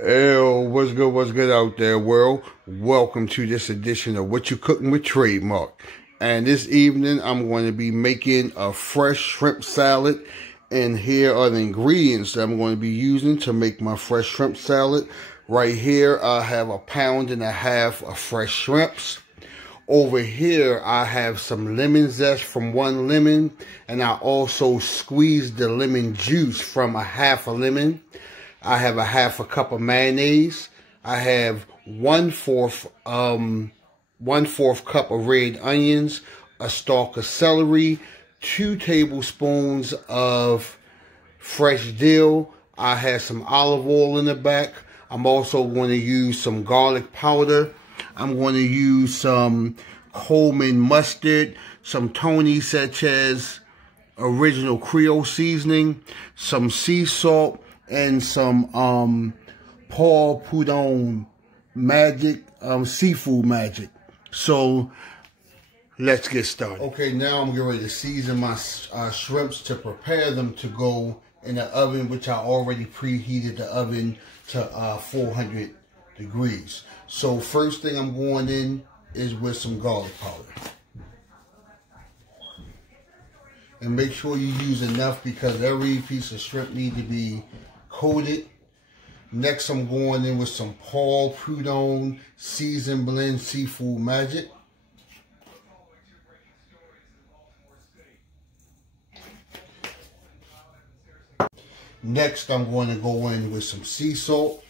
Yo, what's good out there, world? Welcome to this edition of What You Cooking with Trademark. And this evening, I'm going to be making a fresh shrimp salad. And here are the ingredients that I'm going to be using to make my fresh shrimp salad. Right here, I have 1.5 pounds of fresh shrimps. Over here, I have some lemon zest from 1 lemon. And I also squeezed the lemon juice from 1/2 lemon. I have 1/2 cup of mayonnaise. I have 1/4 cup of red onions, a stalk of celery, 2 tablespoons of fresh dill. I have some olive oil in the back. I'm also going to use some garlic powder. I'm going to use some Cookin mustard, some Tony Sanchez original Creole seasoning, some sea salt, and some Paul Prudhomme magic, seafood magic. So let's get started. Okay, now I'm getting ready to season my shrimps to prepare them to go in the oven, which I already preheated the oven to 400 degrees. So first thing I'm going in is with some garlic powder. And make sure you use enough because every piece of shrimp needs to be coated. Next, I'm going in with some Paul Prudhomme Season Blend Seafood Magic. Next, I'm going to go in with some sea salt.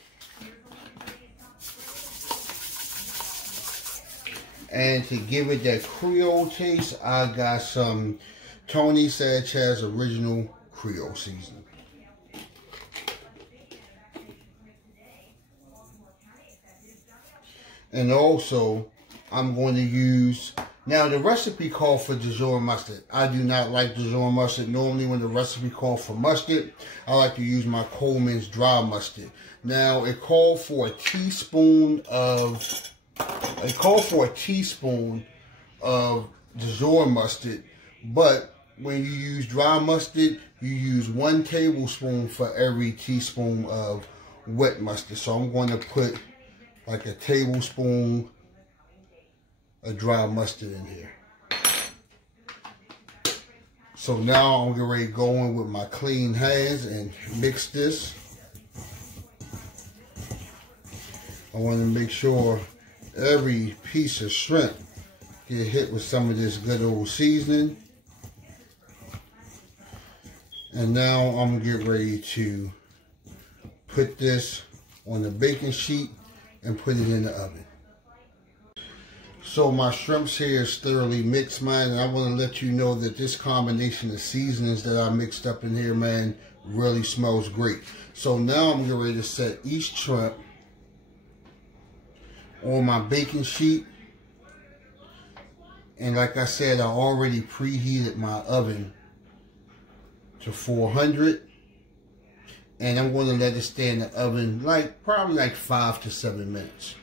And to give it that Creole taste, I got some Tony Sanchez original Creole seasoning. And also, I'm going to use, now the recipe called for Dijon mustard. I do not like Dijon mustard. Normally when the recipe called for mustard, I like to use my Coleman's dry mustard. Now it called for a teaspoon of Dijon mustard, but when you use dry mustard, you use 1 tablespoon for every teaspoon of wet mustard. So I'm going to put like a tablespoon of dry mustard in here. So now I'm getting ready to go in with my clean hands and mix this. I want to make sure every piece of shrimp get hit with some of this good old seasoning. And now I'm going to get ready to put this on the baking sheet and put it in the oven. So my shrimps here is thoroughly mixed, man, and I want to let you know that this combination of seasonings that I mixed up in here, man, really smells great. So now I'm getting ready to set each shrimp on my baking sheet. And like I said, I already preheated my oven to 400. And I'm going to let it stay in the oven probably 5 to 7 minutes.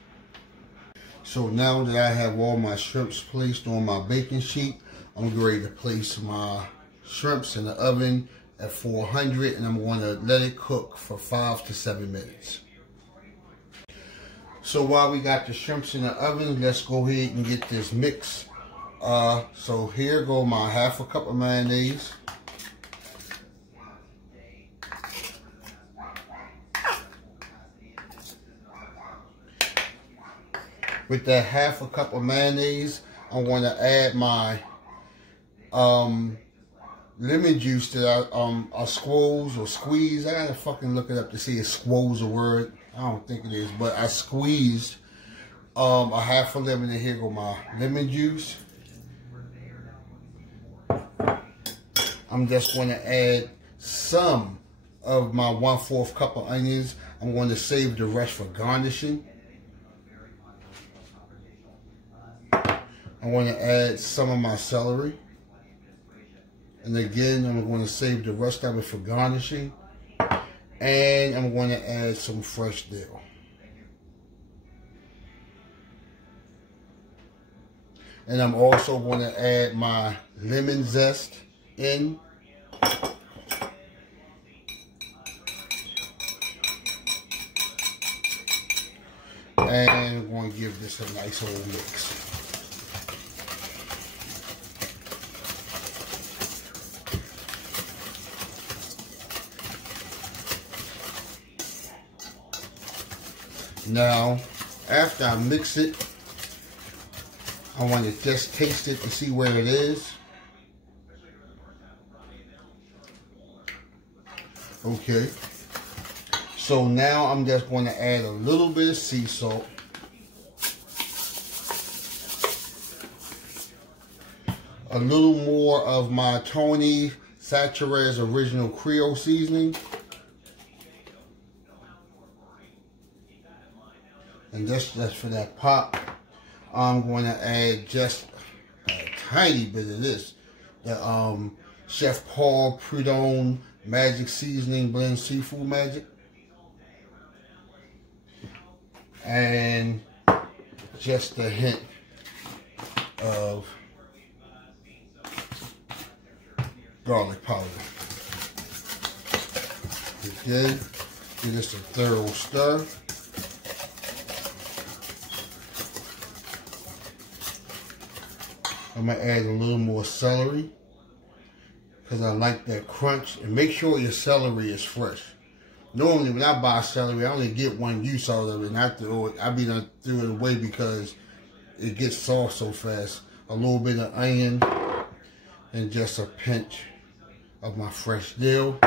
So now that I have all my shrimps placed on my baking sheet, I'm getting ready to place my shrimps in the oven at 400, and I'm going to let it cook for 5 to 7 minutes. So while we got the shrimps in the oven, let's go ahead and get this mix. So here go my 1/2 cup of mayonnaise. With that 1/2 cup of mayonnaise, I'm going to add my lemon juice that I squoze or squeeze. I gotta fucking look it up to see if squoze a word. I don't think it is, but I squeezed a 1/2 lemon, and here go my lemon juice. I'm just going to add some of my 1/4 cup of onions. I'm going to save the rest for garnishing. I'm going to add some of my celery. And again, I'm going to save the rest of it for garnishing. And I'm going to add some fresh dill. And I'm also going to add my lemon zest in. going to give this a nice old mix. Now, after I mix it, I want to just taste it to see where it is. Okay. So now I'm just going to add a little bit of sea salt. A little more of my Tony Chachere's Original Creole Seasoning. And just for that pop, I'm going to add just a tiny bit of this. The Chef Paul Prudhomme Magic Seasoning Blend Seafood Magic. And just a hint of garlic powder. Okay, give this a thorough stir. I'm going to add a little more celery because I like that crunch. And make sure your celery is fresh. Normally when I buy celery, I only get one use out of it, and I throw it away because it gets soft so fast. A little bit of onion and just a pinch of my fresh dill.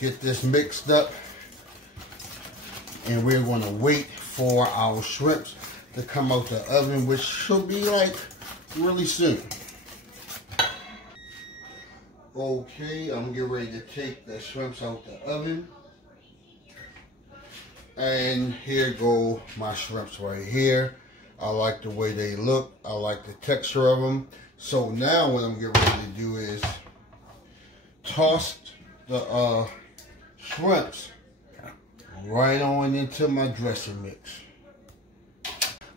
Get this mixed up, and we're going to wait for our shrimps to come out the oven, which should be like really soon. Okay, I'm getting ready to take the shrimps out the oven. And here go my shrimps right here. I like the way they look. I like the texture of them. So now what I'm getting ready to do is toss the shrimps right on into my dressing mix.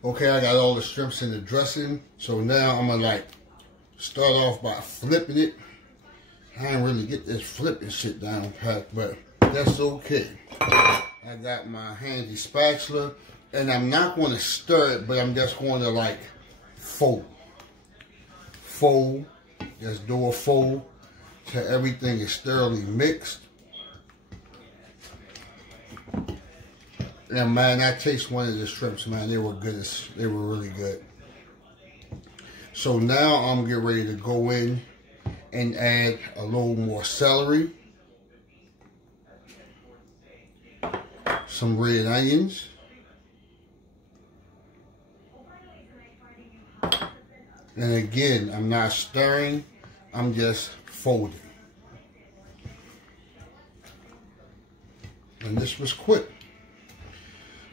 Okay, I got all the shrimps in the dressing. So now I'm gonna like start off by flipping it. I didn't really get this flipping shit down pat, but that's okay. I got my handy spatula, and I'm not going to stir it, but I'm just going to like fold. Just do a fold till everything is thoroughly mixed. And man, I taste one of the shrimps, man. They were good. They were really good. So now I'm getting ready to go in and add a little more celery, some red onions, and again, I'm not stirring, I'm just folding. And this was quick.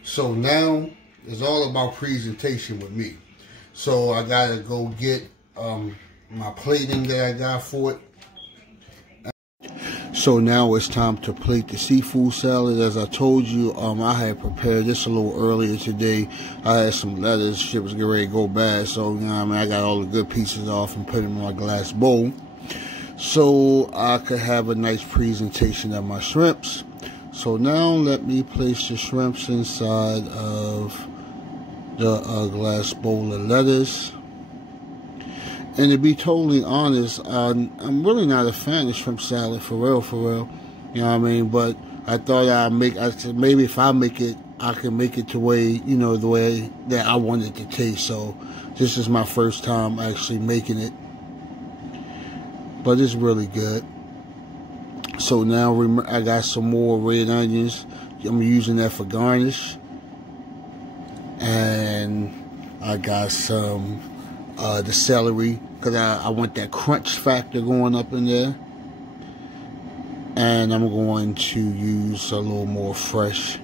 So now it's all about presentation with me. So I gotta go get my plating that I got for it. So now it's time to plate the seafood salad. As I told you, I had prepared this a little earlier today. I had some lettuce. Shit was getting ready to go bad. So, you know what I mean, I got all the good pieces off and put them in my glass bowl, so I could have a nice presentation of my shrimps. So now let me place the shrimps inside of the glass bowl of lettuce. And to be totally honest, I'm really not a fan of shrimp salad, for real. You know what I mean? But I thought I said maybe if I make it, I can make it the way that I want it to taste. So this is my first time actually making it. But it's really good. So now I got some more red onions. I'm using that for garnish. And I got some the celery, because I want that crunch factor going up in there. And I'm going to use a little more fresh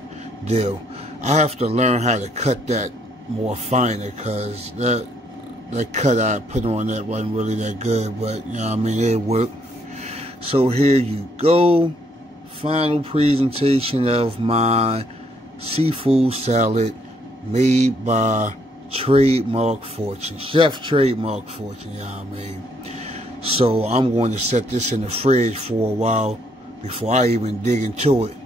dill. I have to learn how to cut that more finer, because that cut I put on that wasn't really that good, but you know what I mean, it worked. So here you go. Final presentation of my seafood salad made by Trademarc Fortune, Chef Trademarc Fortune, you know what I mean? So I'm going to set this in the fridge for a while before I even dig into it.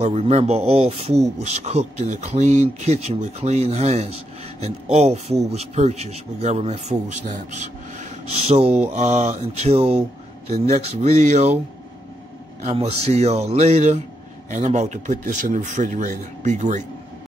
But remember, all food was cooked in a clean kitchen with clean hands, and all food was purchased with government food stamps. So until the next video, I'm going to see y'all later, and I'm about to put this in the refrigerator. Be great.